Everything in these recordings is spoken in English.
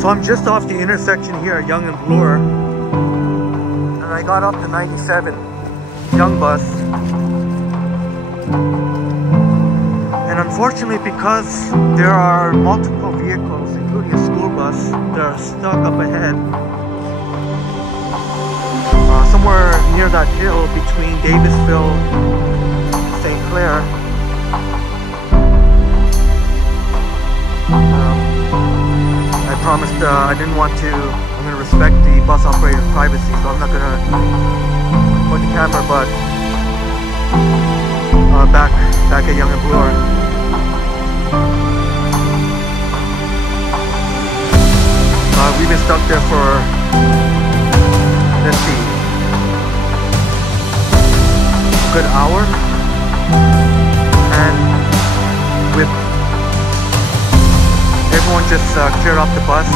So I'm just off the intersection here at Yonge and Bloor, and I got off the 97 Yonge bus. And unfortunately, because there are multiple vehicles, including a school bus, that are stuck up ahead, somewhere near that hill between Davisville and St. Clair. I promised I didn't want to, I'm going to respect the bus operator's privacy, so I'm not going to point the camera, but back at Yonge and Bloor. We've been stuck there for, let's see, a good hour, and with everyone just cleared off the bus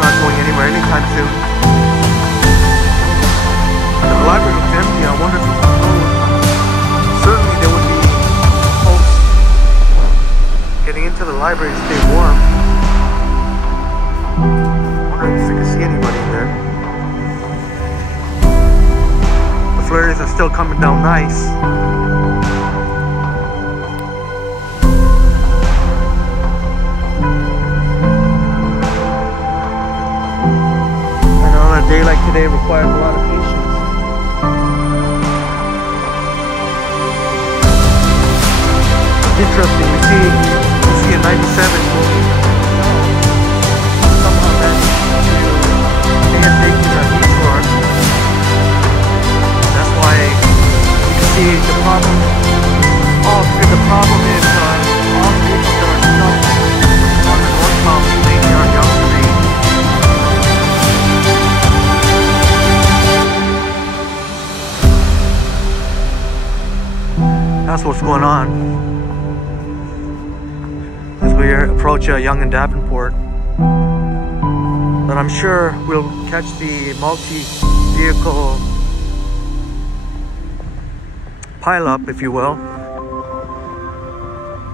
not going anywhere anytime soon. The library looks empty. I wonder if it's closed. Certainly there would be folks getting into the library to stay warm. I wonder if I can see anybody in there. The flurries are still coming down nice. A day like today requires a lot of patience. Interesting, we see a 97 somehow managed to take that detour. That's why you can see the problem. The problem is all the vehicles that are stuck on the northbound lane here on Yonge Street. That's what's going on as we approach Yonge and Davenport. But I'm sure we'll catch the multi-vehicle pile-up, if you will.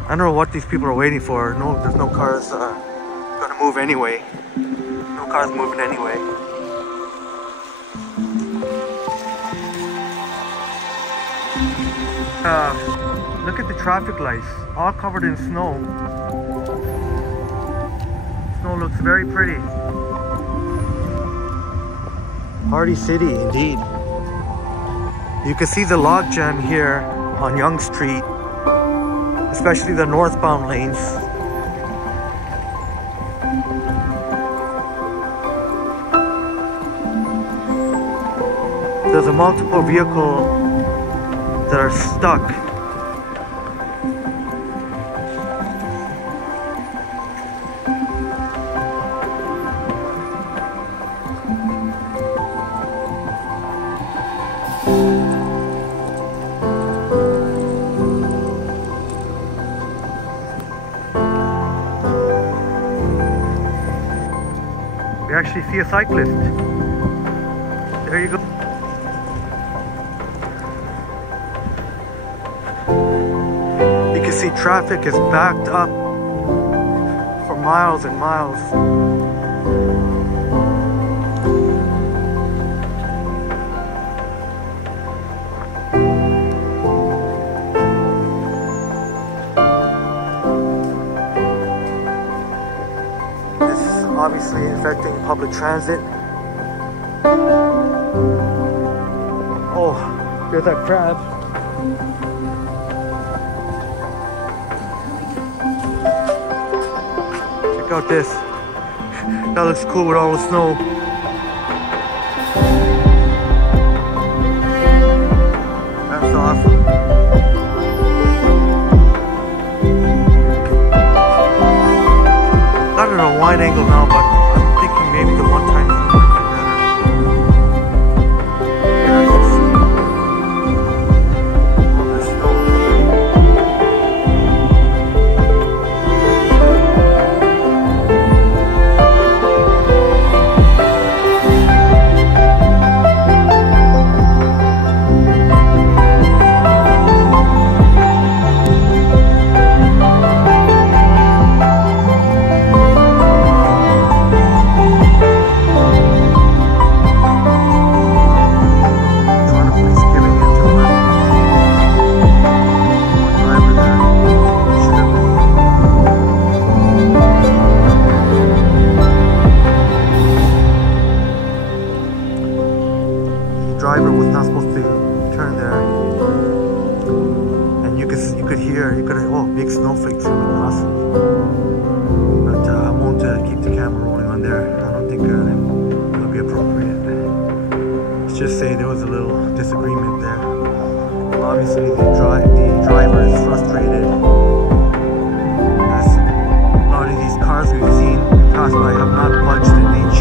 I don't know what these people are waiting for. No, there's no cars gonna move anyway. No cars moving anyway. Look at the traffic lights, all covered in snow. Snow looks very pretty. Party city, indeed. You can see the logjam here on Yonge Street, especially the northbound lanes. There's a multiple vehicle that are stuck. We actually see a cyclist. There you go. You can see traffic is backed up for miles and miles. This is obviously affecting public transit. Oh, there's that crab. Check out this. That looks cool with all the snow. That's awesome. Not at a wide angle now, but I'm thinking maybe the one time zoom might be better. Obviously, the driver is frustrated. As a lot of these cars we passed by have not budged an inch.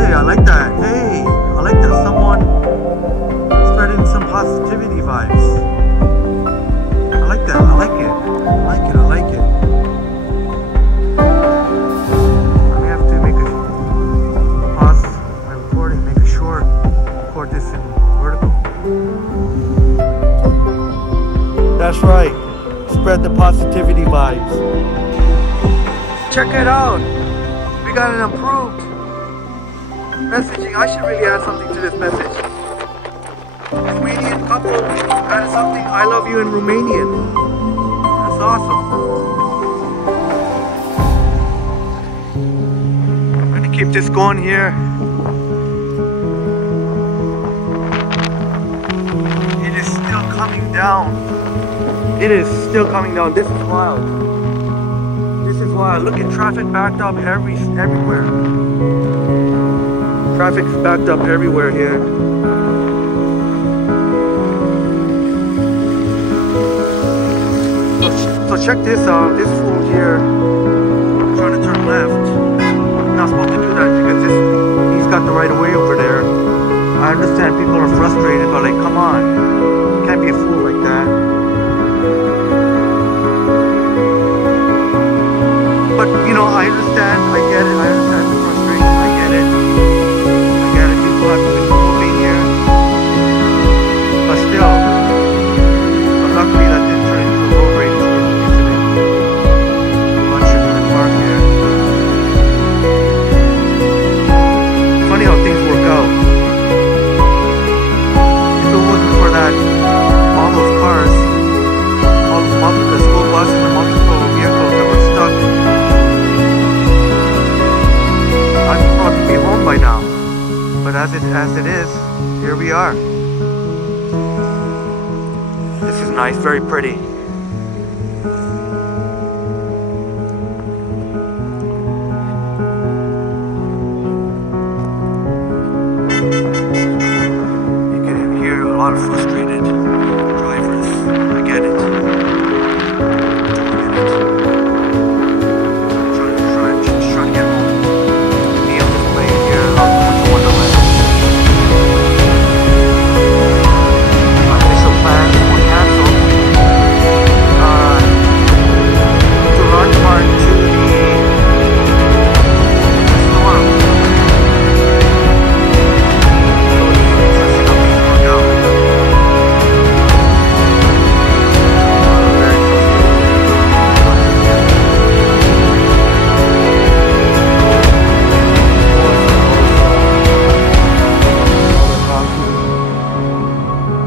Hey, I like that. Hey, I like that someone spreading some positivity vibes. I like that. I like it. I like it. I like it. I have to make a pause my recording, make a short, record this in vertical. That's right. Spread the positivity vibes. Check it out. We got an improved messaging. I should really add something to this message. Romanian couple added something. I love you in Romanian. That's awesome. I'm gonna keep this going here. It is still coming down. It is still coming down. This is wild. This is wild. Look at traffic backed up everywhere. Traffic's backed up everywhere here. So check this out. This fool here trying to turn left. Not supposed to do that because he's got the right of way over there. I understand people are frustrated, but like, come on. You can't be a fool like that. But you know, I understand. I get it. I understand the frustration. I get it. People have to be moving here, but still, but luckily that didn't turn into a road rage incident. Lunch in the park here. Funny how things work out. If it wasn't for that, all those cars, the school bus and the multiple vehicles that were stuck, I'd probably be home by now. But as it is, here we are. This is nice, very pretty. You can hear a lot of frustrated drivers. I get it. Just trying to get home. Me, I'm just playing here out in Winter Wonderland. Initial plans were cancelled. To large part to the storm. So it's interesting how things work out. Very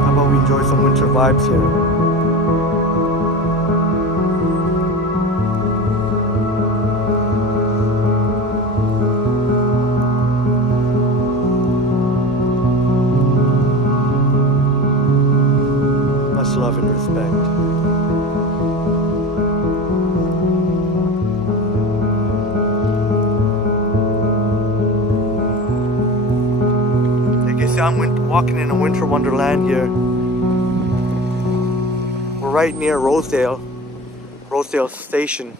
How about we enjoy some winter vibes here? Much love and respect. Like I said, I'm walking in a winter wonderland here. We're right near Rosedale Station.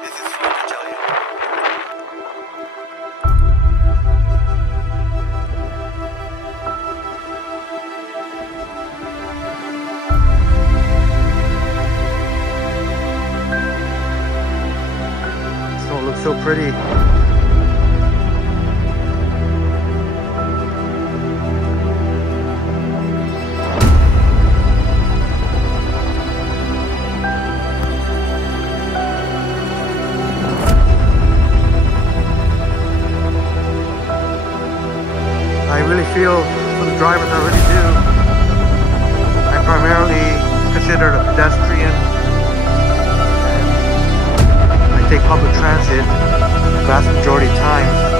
This is fun, I tell you. Snow looks so pretty. I really feel for the drivers, I really do. I'm primarily considered a pedestrian. I take public transit the vast majority of times.